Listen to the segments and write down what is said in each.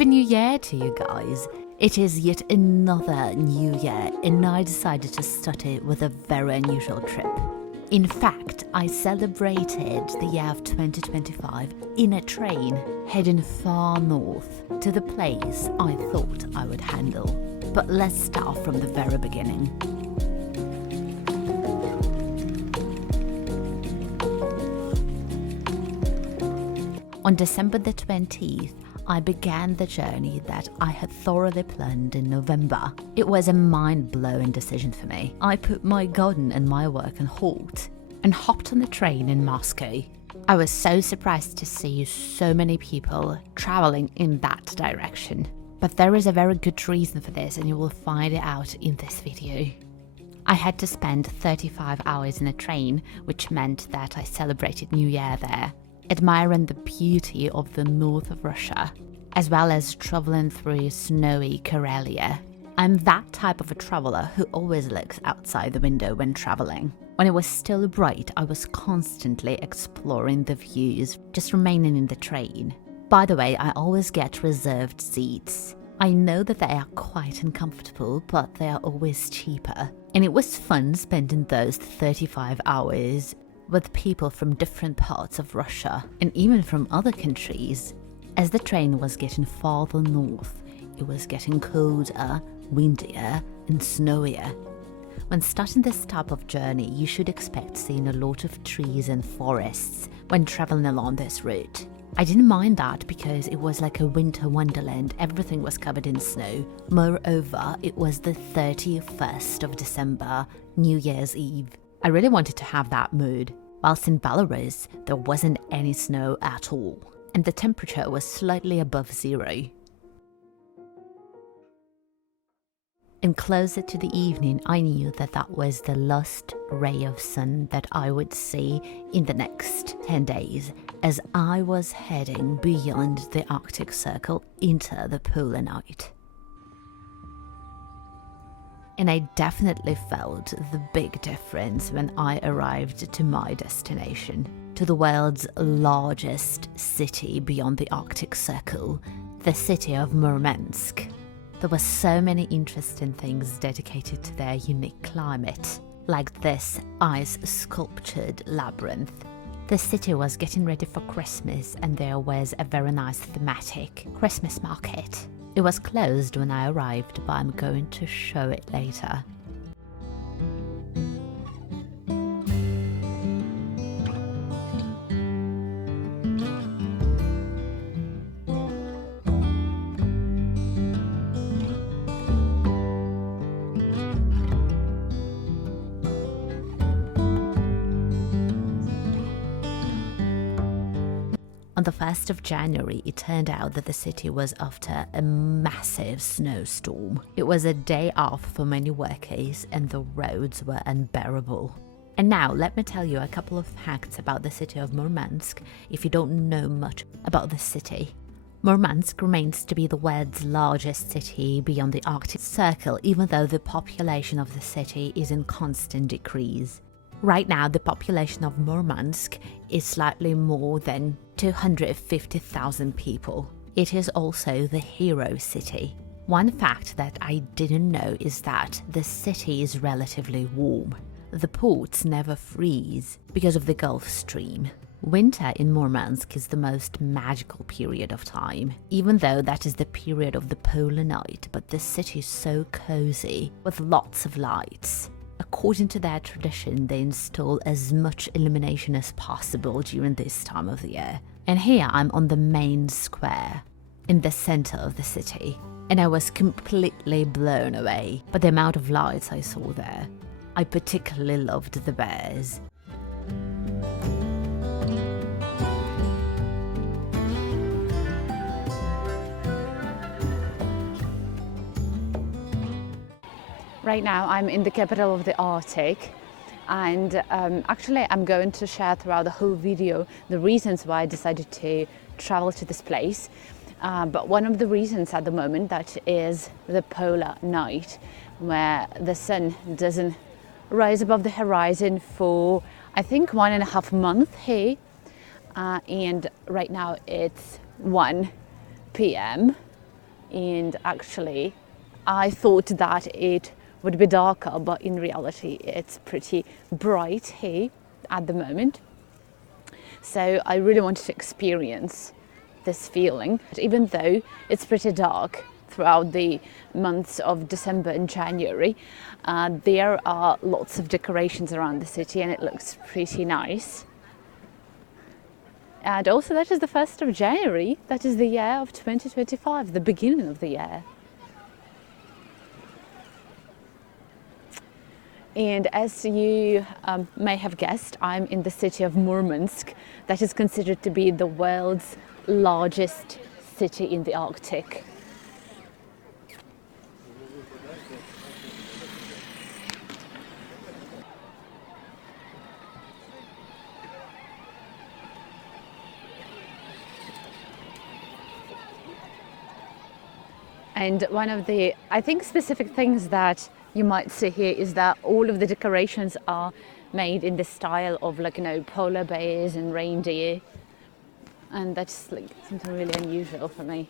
Happy New Year to you guys. It is yet another new year and I decided to start it with a very unusual trip. In fact, I celebrated the year of 2025 in a train heading far north to the place I thought I would handle. But let's start from the very beginning. On December the 20th, I began the journey that I had thoroughly planned in November. It was a mind-blowing decision for me. I put my garden and my work on hold and hopped on the train in Moscow. I was so surprised to see so many people traveling in that direction. But there is a very good reason for this and you will find it out in this video. I had to spend 35 hours in a train, which meant that I celebrated New Year there, admiring the beauty of the north of Russia, as well as traveling through snowy Karelia. I'm that type of a traveler who always looks outside the window when traveling. When it was still bright, I was constantly exploring the views, just remaining in the train. By the way, I always get reserved seats. I know that they are quite uncomfortable, but they are always cheaper. And it was fun spending those 35 hours with people from different parts of Russia and even from other countries. As the train was getting farther north, it was getting colder, windier and snowier. When starting this type of journey, you should expect seeing a lot of trees and forests when traveling along this route. I didn't mind that because it was like a winter wonderland, everything was covered in snow. Moreover, it was the 31st of December, New Year's Eve. I really wanted to have that mood. Whilst in Belarus, there wasn't any snow at all, and the temperature was slightly above zero. And closer to the evening, I knew that that was the last ray of sun that I would see in the next 10 days, as I was heading beyond the Arctic Circle into the polar night. And I definitely felt the big difference when I arrived to my destination, to the world's largest city beyond the Arctic Circle, the city of Murmansk. There were so many interesting things dedicated to their unique climate, like this ice-sculptured labyrinth. The city was getting ready for Christmas and there was a very nice thematic Christmas market. It was closed when I arrived, but I'm going to show it later. On the 1st of January, it turned out that the city was after a massive snowstorm. It was a day off for many workers and the roads were unbearable. And now let me tell you a couple of facts about the city of Murmansk if you don't know much about the city. Murmansk remains to be the world's largest city beyond the Arctic Circle, even though the population of the city is in constant decrease. Right now, the population of Murmansk is slightly more than 250,000 people. It is also the hero city. One fact that I didn't know is that the city is relatively warm. The ports never freeze because of the Gulf Stream. Winter in Murmansk is the most magical period of time, even though that is the period of the polar night, but the city is so cozy with lots of lights. According to their tradition, they install as much illumination as possible during this time of the year. And here I'm on the main square, in the center of the city, and I was completely blown away by the amount of lights I saw there. I particularly loved the bears. Right now I'm in the capital of the Arctic and actually I'm going to share throughout the whole video the reasons why I decided to travel to this place. But one of the reasons at the moment, that is the polar night, where the sun doesn't rise above the horizon for I think 1.5 months here, and right now it's 1 p.m. and actually I thought that it would be darker, but in reality it's pretty bright here at the moment. So I really wanted to experience this feeling, even though it's pretty dark throughout the months of December and January. There are lots of decorations around the city and it looks pretty nice. And also that is the 1st of January, that is the year of 2025, the beginning of the year. And as you may have guessed, I'm in the city of Murmansk, that is considered to be the world's largest city in the Arctic. And one of the, I think, specific things that you might see here is that all of the decorations are made in the style of, like, you know, polar bears and reindeer. And that's like something really unusual for me.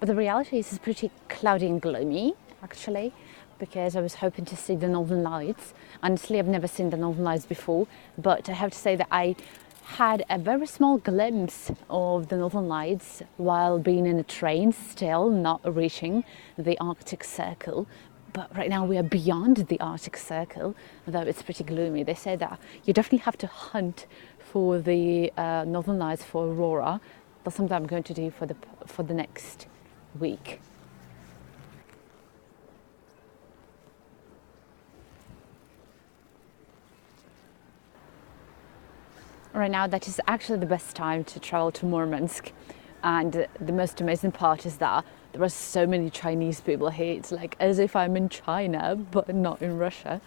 But the reality is it's pretty cloudy and gloomy, actually, because I was hoping to see the Northern Lights. Honestly, I've never seen the Northern Lights before, but I have to say that I had a very small glimpse of the Northern Lights while being in a train, still not reaching the Arctic Circle. But right now we are beyond the Arctic Circle, though it's pretty gloomy. They say that you definitely have to hunt for the Northern Lights, for Aurora. That's something I'm going to do for the next week. Right now, that is actually the best time to travel to Murmansk. And the most amazing part is that there are so many Chinese people here. It's like as if I'm in China, but not in Russia.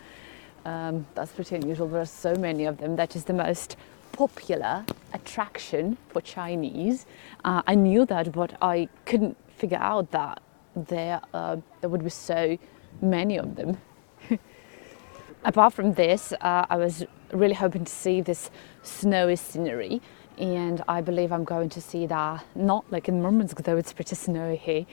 That's pretty unusual. There are so many of them. That is the most popular attraction for Chinese. I knew that, but I couldn't figure out that there would be so many of them. Apart from this, I was really hoping to see this snowy scenery, and I believe I'm going to see that, not like in Murmansk, though it's pretty snowy here,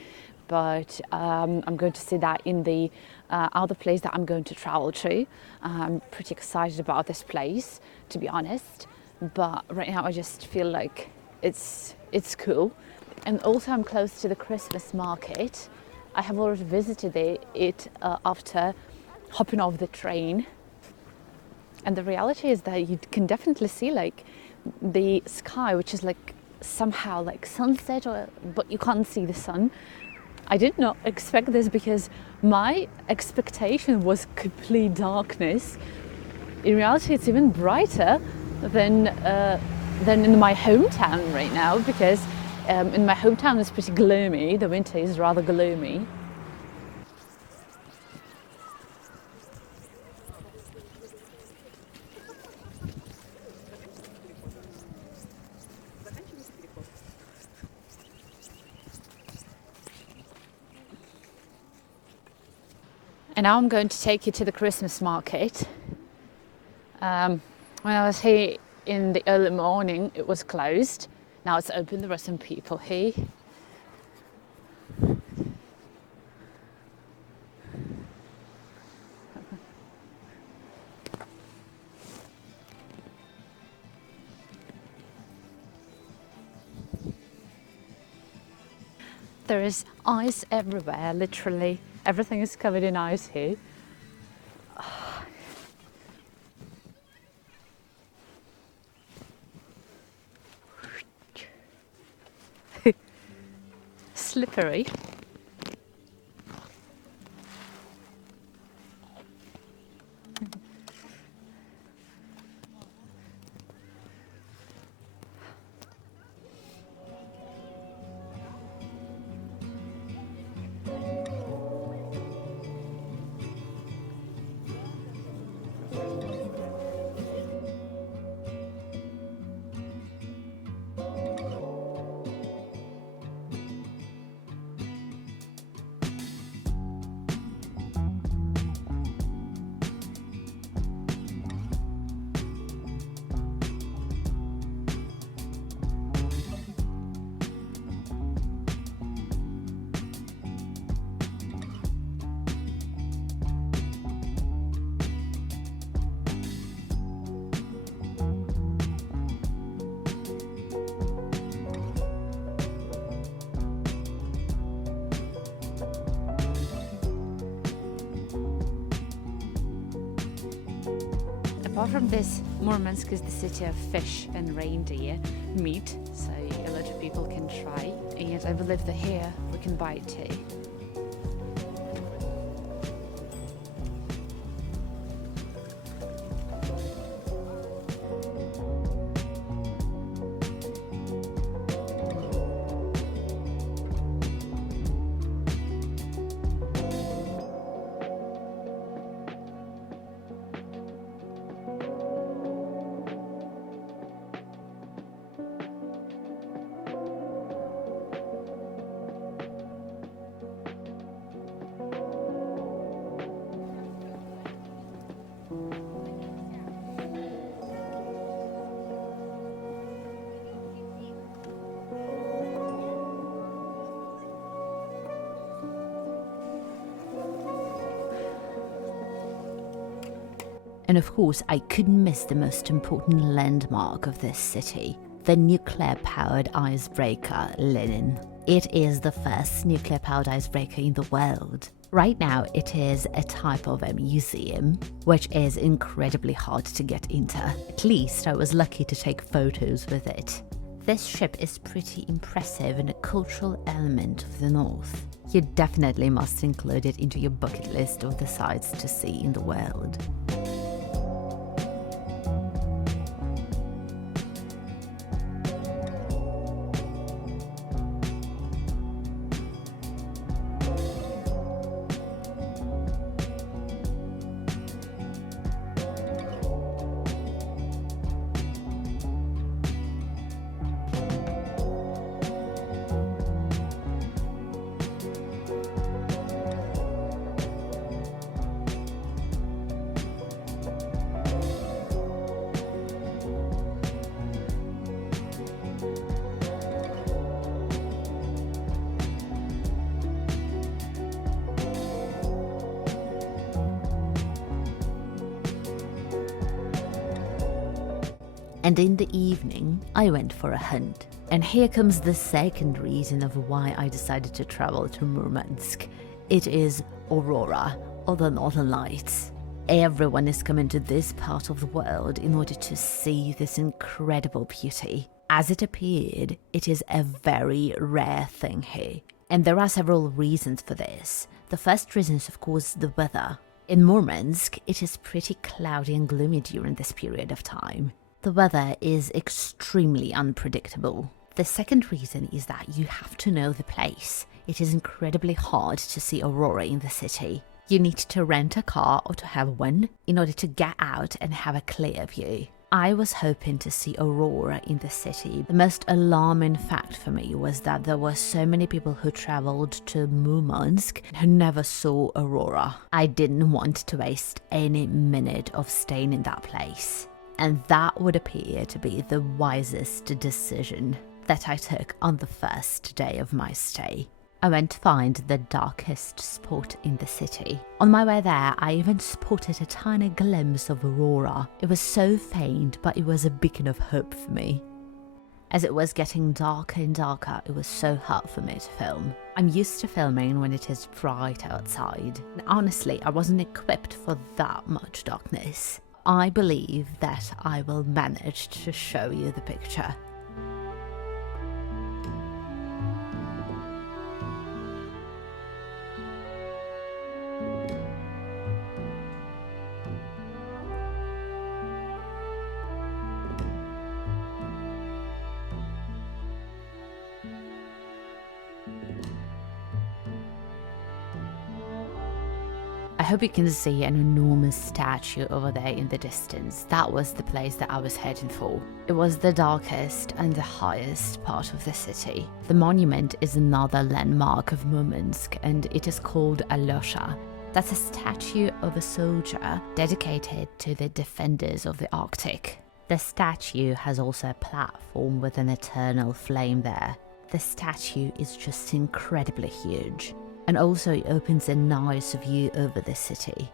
but I'm going to see that in the other place that I'm going to travel to. I'm pretty excited about this place, to be honest, but right now I just feel like it's cool. And also I'm close to the Christmas market. I have already visited it after hopping off the train, and the reality is that you can definitely see like the sky, which is like somehow like sunset, but you can't see the sun. I did not expect this because my expectation was complete darkness. In reality, it's even brighter than in my hometown right now, because in my hometown it's pretty gloomy. The winter is rather gloomy. And now I'm going to take you to the Christmas market. When I was here in the early morning, it was closed. Now it's open. There are some people here. There is ice everywhere, literally. Everything is covered in ice here. Slippery. Apart from this, Murmansk is the city of fish and reindeer meat, so a lot of people can try. And I believe that here we can buy it too. And of course, I couldn't miss the most important landmark of this city, the nuclear-powered icebreaker Lenin. It is the first nuclear-powered icebreaker in the world. Right now, it is a type of a museum, which is incredibly hard to get into. At least I was lucky to take photos with it. This ship is pretty impressive and a cultural element of the North. You definitely must include it into your bucket list of the sights to see in the world. And in the evening, I went for a hunt. And here comes the second reason of why I decided to travel to Murmansk. It is Aurora, or the Northern Lights. Everyone is coming to this part of the world in order to see this incredible beauty. As it appeared, it is a very rare thing here. And there are several reasons for this. The first reason is, of course, the weather. In Murmansk, it is pretty cloudy and gloomy during this period of time. The weather is extremely unpredictable. The second reason is that you have to know the place. It is incredibly hard to see aurora in the city. You need to rent a car or to have one in order to get out and have a clear view. I was hoping to see aurora in the city. The most alarming fact for me was that there were so many people who traveled to Murmansk who never saw aurora. I didn't want to waste any minute of staying in that place. And that would appear to be the wisest decision that I took on the first day of my stay. I went to find the darkest spot in the city. On my way there, I even spotted a tiny glimpse of aurora. It was so faint, but it was a beacon of hope for me. As it was getting darker and darker, it was so hard for me to film. I'm used to filming when it is bright outside. And honestly, I wasn't equipped for that much darkness. I believe that I will manage to show you the picture. I hope you can see an enormous statue over there in the distance. That was the place that I was heading for. It was the darkest and the highest part of the city. The monument is another landmark of Murmansk, and it is called Alyosha. That's a statue of a soldier dedicated to the defenders of the Arctic. The statue has also a platform with an eternal flame there. The statue is just incredibly huge. And also it opens a nice view over the city.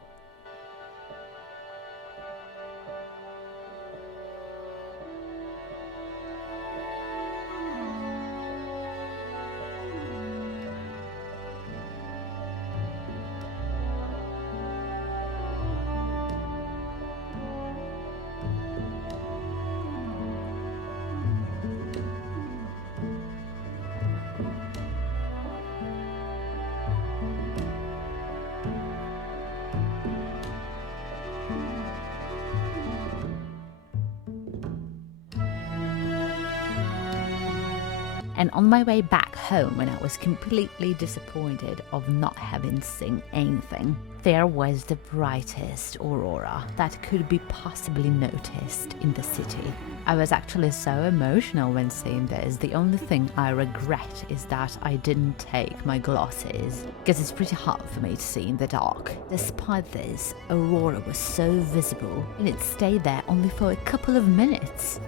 And on my way back home, when I was completely disappointed of not having seen anything, there was the brightest aurora that could be possibly noticed in the city. I was actually so emotional when seeing this. The only thing I regret is that I didn't take my glasses, because it's pretty hard for me to see in the dark. Despite this, aurora was so visible, and it stayed there only for a couple of minutes.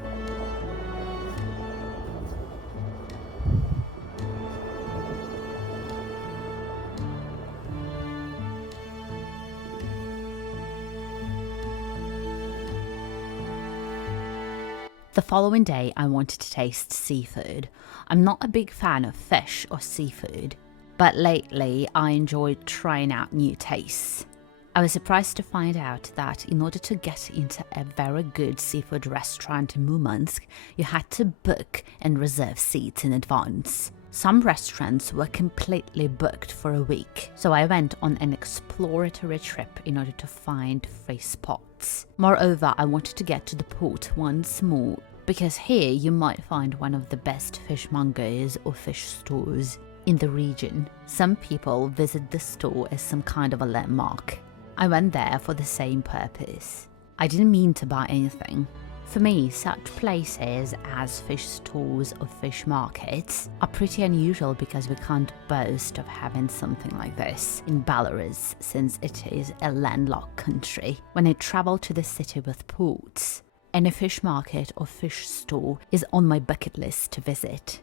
The following day, I wanted to taste seafood. I'm not a big fan of fish or seafood, but lately I enjoyed trying out new tastes. I was surprised to find out that in order to get into a very good seafood restaurant in Murmansk, you had to book and reserve seats in advance. Some restaurants were completely booked for a week, so I went on an exploratory trip in order to find free spots. Moreover, I wanted to get to the port once more, because here you might find one of the best fishmongers or fish stores in the region. Some people visit the store as some kind of a landmark. I went there for the same purpose. I didn't mean to buy anything. For me, such places as fish stores or fish markets are pretty unusual because we can't boast of having something like this in Belarus, since it is a landlocked country. When I travel to the city with ports, any fish market or fish store is on my bucket list to visit.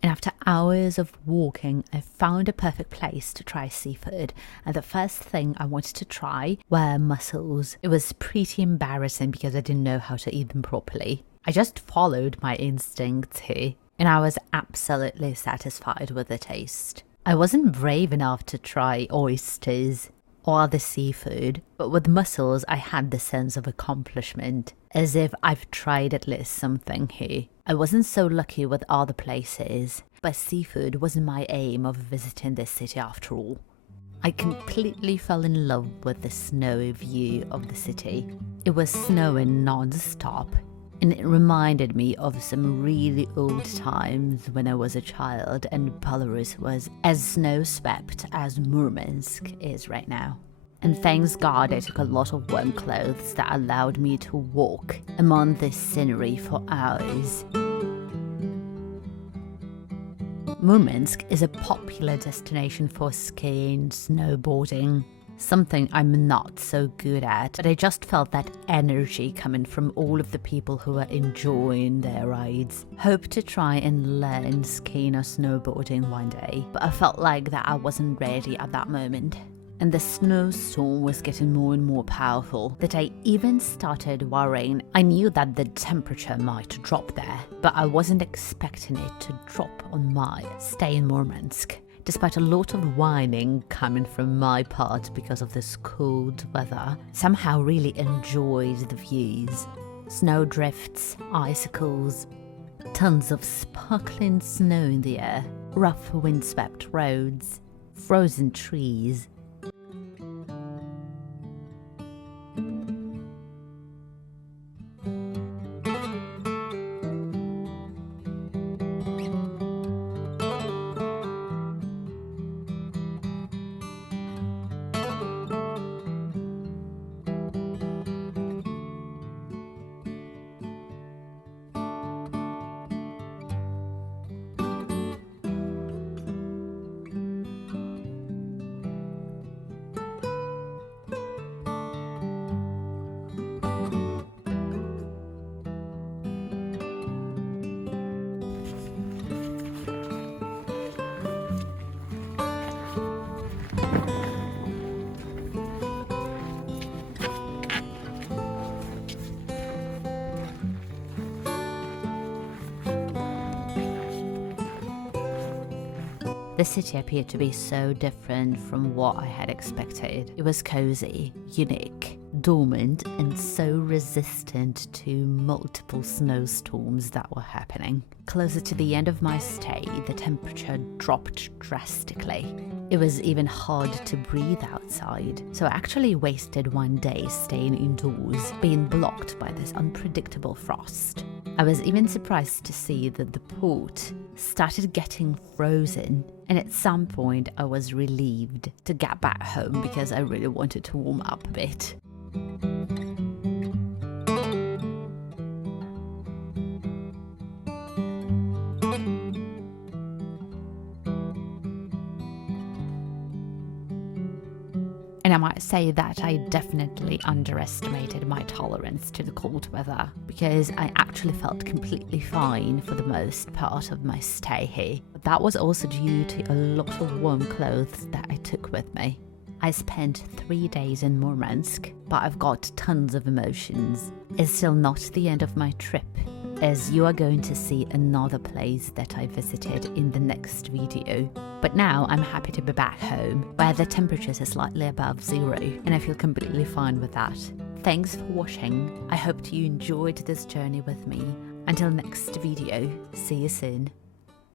And after hours of walking, I found a perfect place to try seafood, and the first thing I wanted to try were mussels. It was pretty embarrassing because I didn't know how to eat them properly. I just followed my instincts here, and I was absolutely satisfied with the taste. I wasn't brave enough to try oysters or other seafood, but with mussels I had the sense of accomplishment, as if I've tried at least something here. I wasn't so lucky with other places, but seafood wasn't my aim of visiting this city after all. I completely fell in love with the snowy view of the city. It was snowing non-stop, and it reminded me of some really old times when I was a child and Belarus was as snow-swept as Murmansk is right now. And thanks God I took a lot of warm clothes that allowed me to walk among this scenery for hours. Murmansk is a popular destination for skiing, snowboarding, something I'm not so good at, but I just felt that energy coming from all of the people who are enjoying their rides. Hope to try and learn skiing or snowboarding one day, but I felt like that I wasn't ready at that moment. And the snowstorm was getting more and more powerful, that I even started worrying. I knew that the temperature might drop there, but I wasn't expecting it to drop on my stay in Murmansk. Despite a lot of whining coming from my part because of this cold weather, somehow really enjoyed the views. Snowdrifts, icicles, tons of sparkling snow in the air, rough windswept roads, frozen trees. The city appeared to be so different from what I had expected. It was cozy, unique, dormant and so resistant to multiple snowstorms that were happening. Closer to the end of my stay, the temperature dropped drastically. It was even hard to breathe outside, so I actually wasted one day staying indoors, being blocked by this unpredictable frost. I was even surprised to see that the port started getting frozen, and at some point I was relieved to get back home because I really wanted to warm up a bit. And I might say that I definitely underestimated my tolerance to the cold weather, because I actually felt completely fine for the most part of my stay here. But that was also due to a lot of warm clothes that I took with me. I spent 3 days in Murmansk, but I've got tons of emotions. It's still not the end of my trip, as you are going to see another place that I visited in the next video. But now I'm happy to be back home, where the temperatures are slightly above zero, and I feel completely fine with that. Thanks for watching. I hope you enjoyed this journey with me. Until next video, see you soon.